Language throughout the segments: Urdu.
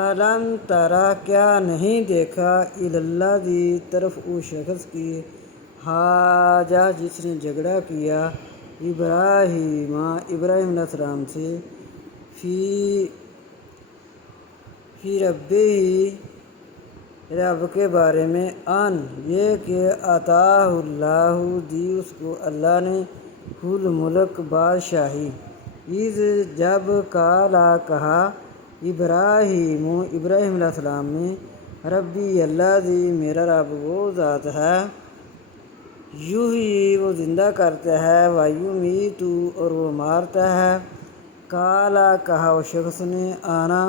علم ترا کیا نہیں دیکھا الذی طرف اس شخص کی حاجہ جس نے جھگڑا کیا ابراہیم علیہ السلام سے فی ربہ رب کے بارے میں ان یہ کہ عطاہ اللہ دی اس کو اللہ نے الملک بادشاہی اذ جب قالا کہا ابراہیم علیہ السلام نے ربی اللہ دی میرا رب وہ ذات ہے یحیی وہ زندہ کرتا ہے و یمیت اور وہ مارتا ہے قالا کہا اس شخص نے انا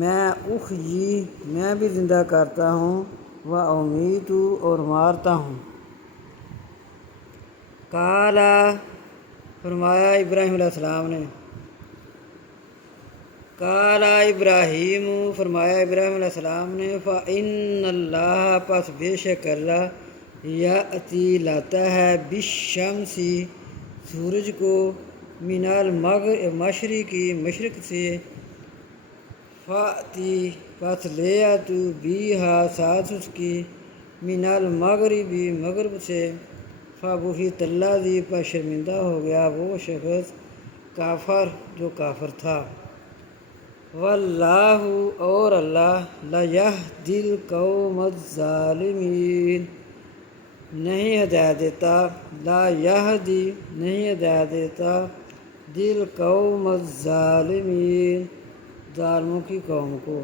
میں احیی میں بھی زندہ کرتا ہوں و امیت اور مارتا ہوں۔ قالا فرمایا ابراہیم علیہ السلام نے قالا ابراہیم فرمایا ابراہیم علیہ السلام نے فإن اللہ پس بے شک اللہ یأتی لاتا ہے بالشمس سورج کو من المشرقی مشرق سے فأتی پس لے آ تو بیہا ساتھ اس کی من المغربی مغرب سے فبہت الذی پس شرمندہ ہو گیا وہ شخص کافر جو کافر تھا۔ واللہ اور اللہ لا یہدی القوم الظالمین نہیں ہدایت دیتا لا یہدی نہیں ہدایت دیتا دل قوم الظالمین ظالموں کی قوم کو۔